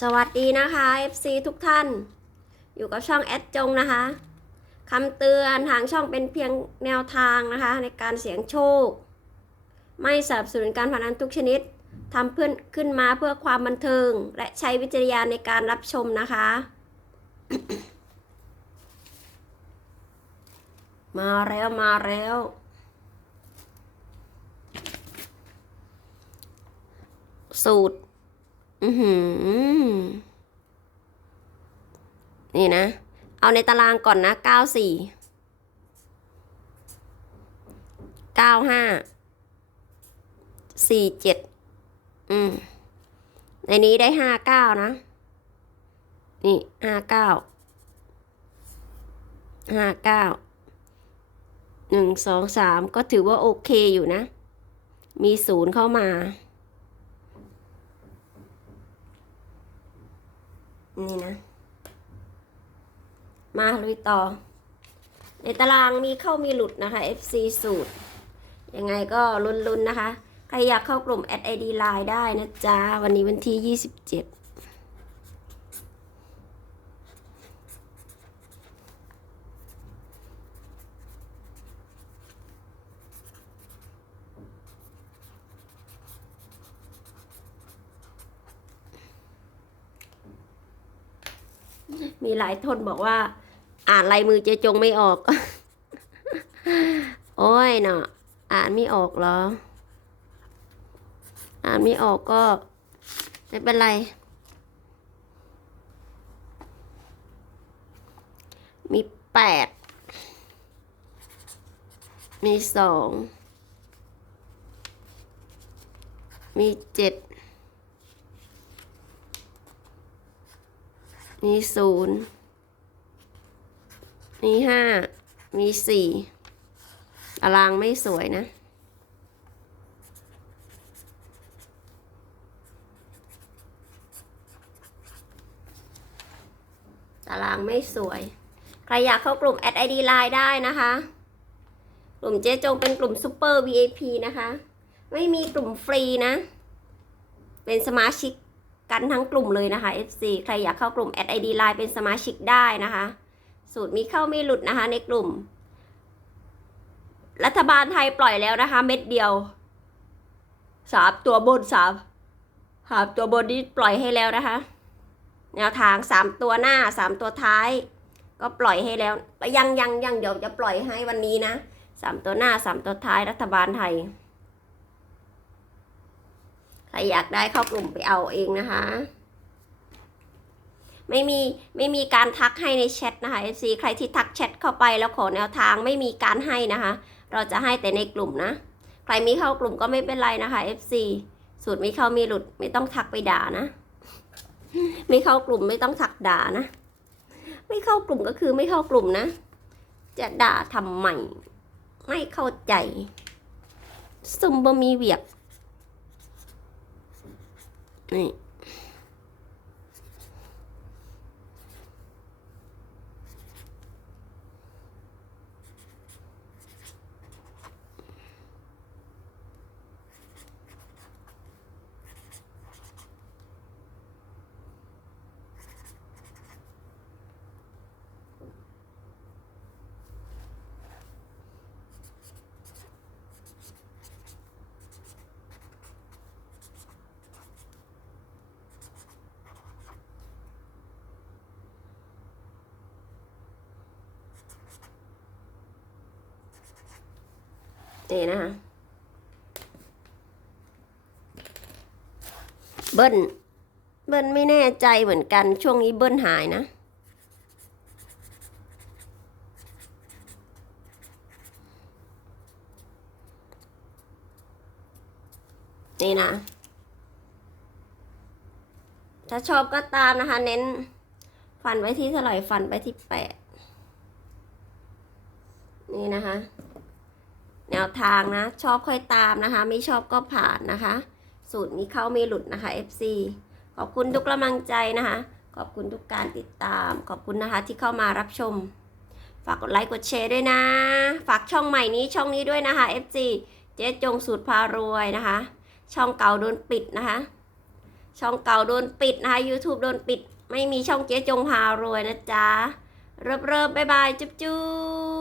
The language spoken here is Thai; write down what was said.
สวัสดีนะคะ FC ทุกท่าน อยู่กับช่องแอดจงนะคะคำเตือนทางช่องเป็นเพียงแนวทางนะคะ ในการเสี่ยงโชค ไม่สนับสนุนการพนันทุกชนิดทำเพื่อนขึ้นมาเพื่อความบันเทิง และใช้วิจารณญาณในการรับชมนะคะ มาแล้วมาแล้วสูตร อือหือ นี่นะ เอาในตารางก่อนนะเก้าสี่เก้าห้าสี่เจ็ดอืม ในนี้ได้ห้าเก้านะ นี่ห้าเก้าห้าเก้าหนึ่งสองสามก็ถือว่าโอเคอยู่นะ มีศูนย์เข้ามา นี่นะ มาลุยต่อ ในตารางมีเข้ามีหลุดนะคะ FC สูตร ยังไงก็ลุ้นๆนะคะ ใครอยากเข้ากลุ่ม a d ID Line ได้นะจ๊ะ วันนี้วันที่ 27 มีหลายทนบอกว่า อ่านลายมือเจจงไม่ออก โอ้ยเนาะอ่านไม่ออกเหรอ อ่านไม่ออกก็ไม่เป็นไร มีแปด มีสอง มีเจ็ด มีศูนย์มีห้ามีสี่ตารางไม่สวยนะ ตารางไม่สวย ใครอยากเข้ากลุ่ม add ID line ได้นะคะ กลุ่มเจ๊จงเป็นกลุ่ม super VIP นะคะ ไม่มีกลุ่มฟรีนะ เป็นสมาชิก กันทั้งกลุ่มเลยนะคะ FC ใครอยากเข้ากลุ่ม add ID line เป็นสมาชิกได้นะคะ สูตรมีเข้ามีหลุดนะคะในกลุ่ม รัฐบาลไทยปล่อยแล้วนะคะ เม็ดเดียวสามตัวบนสามสามตัวบนนี้ปล่อยให้แล้วนะคะ แนวทางสามตัวหน้าสามตัวท้าย ก็ปล่อยให้แล้วยังยังยังเดี๋ยวจะปล่อยให้วันนี้นะสามตัวหน้าสามตัวท้ายรัฐบาลไทย ใครอยากได้เข้ากลุ่มไปเอาเองนะคะ ไม่มีไม่มีการทักให้ในแชทนะคะ FC ใครที่ทักแชทเข้าไปแล้วขอแนวทางไม่มีการให้นะคะ เราจะให้แต่ในกลุ่มนะ ใครมีเข้ากลุ่มก็ไม่เป็นไรนะคะ FC สูตรไม่เข้ามีหลุดไม่ต้องทักไปด่านะ ไม่เข้ากลุ่มไม่ต้องทักด่านะ ไม่เข้ากลุ่มก็คือไม่เข้ากลุ่มนะ จะด่าทำไมไม่เข้าใจซุ่มบ่มีเวียก 对 นี่นี่นะคะเบิ้ลเบิ้ลไม่แน่ใจเหมือนกันช่วงนี้เบิ้ลหายนะ นี่นะ ถ้าชอบก็ตามนะคะ เน้น ฟันไว้ที่เท่าไหร่ฟันไปที่แปดนี่นะคะ แนวทางนะ ชอบค่อยตามนะคะ ไม่ชอบก็ผ่านนะคะ สูตรมีเข้ามีหลุดนะคะ FC ขอบคุณทุกกำลังใจนะคะ ขอบคุณทุกการติดตาม ขอบคุณนะคะที่เข้ามารับชม ฝากกดไลค์กดแชร์ด้วยนะ ฝากช่องใหม่นี้ช่องนี้ด้วยนะคะ FC เจ๊จงสูตรพารวยนะคะ ช่องเก่าโดนปิดนะคะ ช่องเก่าโดนปิดนะคะ YouTube โดนปิด ไม่มีช่องเจ๊จงพารวยนะจ๊ะเริ่มเริ่มบ๊ายบายจุ๊บจุ๊บ